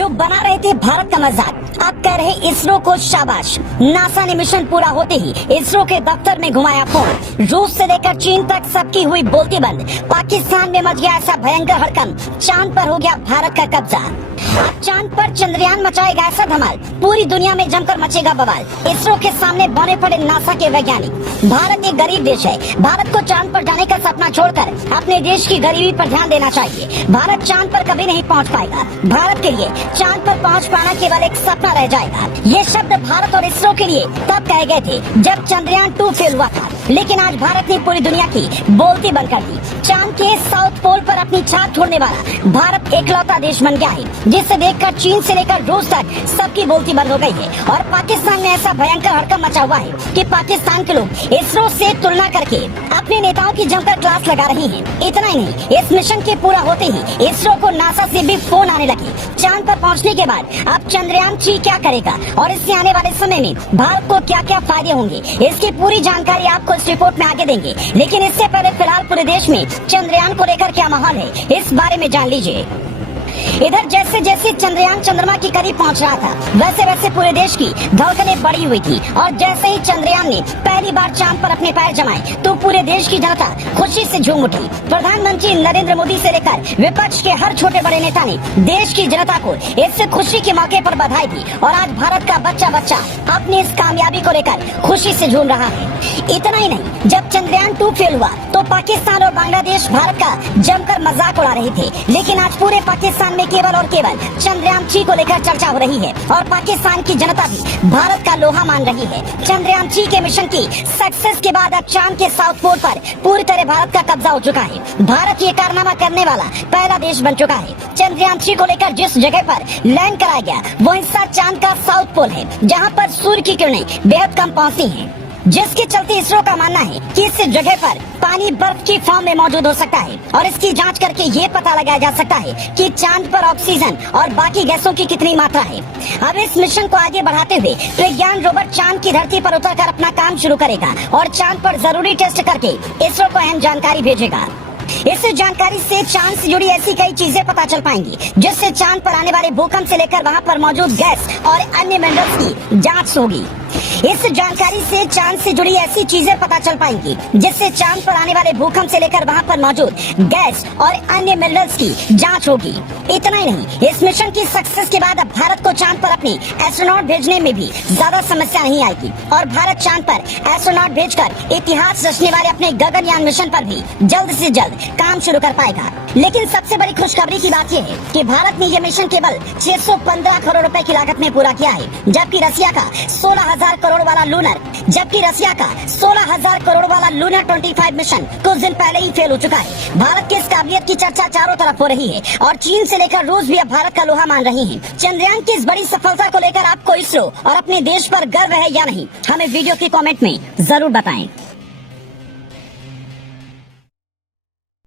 जो बना रहे थे भारत का मजाक, अब कह रहे इसरो को शाबाश। नासा ने मिशन पूरा होते ही इसरो के दफ्तर में घुमाया फोन। रूस से लेकर चीन तक सबकी हुई बोलती बंद। पाकिस्तान में मच गया ऐसा भयंकर हड़कंप, चांद पर हो गया भारत का कब्जा। अब चांद पर चंद्रयान मचाएगा ऐसा धमाल, पूरी दुनिया में जमकर मचेगा बवाल। इसरो के सामने बने पड़े नासा के वैज्ञानिक। भारत एक गरीब देश है, भारत को चांद पर जाने का सपना छोड़कर अपने देश की गरीबी पर ध्यान देना चाहिए। भारत चांद पर कभी नहीं पहुंच पाएगा। भारत के लिए चांद पर पहुंच पाना केवल एक सपना रह जाएगा। ये शब्द भारत और इसरो के लिए तब कहे गए थे जब चंद्रयान 2 फेल हुआ था, लेकिन आज भारत ने पूरी दुनिया की बोलती बंद कर दी। चांद के साउथ पोल पर अपनी छाप छोड़ने वाला भारत एकलौता देश बन गया है, जिसे देखकर चीन से लेकर रूस तक सबकी बोलती बंद हो गई है। और पाकिस्तान में ऐसा भयंकर हड़कंप मचा हुआ है कि पाकिस्तान के लोग इसरो से तुलना करके अपने नेताओं की जमकर क्लास लगा रहे हैं। इतना ही नहीं, इस मिशन के पूरा होते ही इसरो को नासा से भी फोन आने लगे। चांद पर पहुंचने के बाद अब चंद्रयान 3 क्या करेगा और इससे आने वाले समय में भारत को क्या क्या फायदे होंगे, इसकी पूरी जानकारी आपको इस रिपोर्ट में आगे देंगे। लेकिन इससे पहले फिलहाल पूरे देश में चंद्रयान को लेकर क्या माहौल है, इस बारे में जान लीजिए। इधर जैसे जैसे चंद्रयान चंद्रमा के करीब पहुंच रहा था, वैसे वैसे पूरे देश की धड़कनें बढ़ी हुई थी। और जैसे ही चंद्रयान ने पहली बार चांद पर अपने पैर जमाए, तो पूरे देश की जनता खुशी से झूम उठी। प्रधानमंत्री नरेंद्र मोदी से लेकर विपक्ष के हर छोटे बड़े नेता ने देश की जनता को इस खुशी के मौके पर बधाई दी। और आज भारत का बच्चा बच्चा अपनी इस कामयाबी को लेकर खुशी से झूम रहा है। इतना ही नहीं, जब चंद्रयान 2 फेल हुआ तो पाकिस्तान और बांग्लादेश भारत का जमकर मजाक उड़ा रहे थे, लेकिन आज पूरे पाकिस्तान में केवल और केवल चंद्रयान 3 को लेकर चर्चा हो रही है। और पाकिस्तान की जनता भी भारत का लोहा मान रही है। चंद्रयान 3 के मिशन की सक्सेस के बाद अब चांद के साउथ पोल पर पूरी तरह भारत का कब्जा हो चुका है। भारत ये कारनामा करने वाला पहला देश बन चुका है। चंद्रयान 3 को लेकर जिस जगह पर लैंड कराया गया, वो हिस्सा चांद का साउथ पोल है, जहाँ पर सूर्य की किरणें बेहद कम पहुँचती हैं, जिसके चलते इसरो का मानना है कि इस जगह पर पानी बर्फ की फॉर्म में मौजूद हो सकता है। और इसकी जांच करके ये पता लगाया जा सकता है कि चांद पर ऑक्सीजन और बाकी गैसों की कितनी मात्रा है। अब इस मिशन को आगे बढ़ाते हुए विज्ञान रोवर चांद की धरती पर उतरकर अपना काम शुरू करेगा और चांद पर जरूरी टेस्ट करके इसरो को अहम जानकारी भेजेगा। इस जानकारी से चांद से जुड़ी ऐसी कई चीजें पता चल पाएंगी, जिससे चांद पर आने वाले भूकंप से लेकर वहां पर मौजूद गैस और अन्य मिनरल्स की जांच होगी। इस जानकारी से चांद से जुड़ी ऐसी चीजें पता चल पाएंगी, जिससे चांद पर आने वाले भूकंप से लेकर वहां पर मौजूद गैस और अन्य मिनरल्स की जांच होगी। इतना ही नहीं, इस मिशन की सक्सेस के बाद अब भारत को चांद पर अपनी एस्ट्रोनॉट भेजने में भी ज्यादा समस्या नहीं आएगी और भारत चांद पर एस्ट्रोनॉट भेजकर इतिहास रचने वाले अपने गगनयान मिशन पर भी जल्द से जल्द काम शुरू कर पाएगा। लेकिन सबसे बड़ी खुशखबरी की बात यह है कि भारत ने यह मिशन केवल 615 करोड़ रुपए की लागत में पूरा किया है, जबकि रसिया का 16,000 करोड़ वाला लूनर 25 मिशन कुछ दिन पहले ही फेल हो चुका है। भारत की इस काबिलियत की चर्चा चारों तरफ हो रही है और चीन से लेकर रूस भी अब भारत का लोहा मान रही है। चंद्रयान की इस बड़ी सफलता को लेकर आपको इसरो और अपने देश पर गर्व है या नहीं, हमें वीडियो के कमेंट में जरूर बताएं।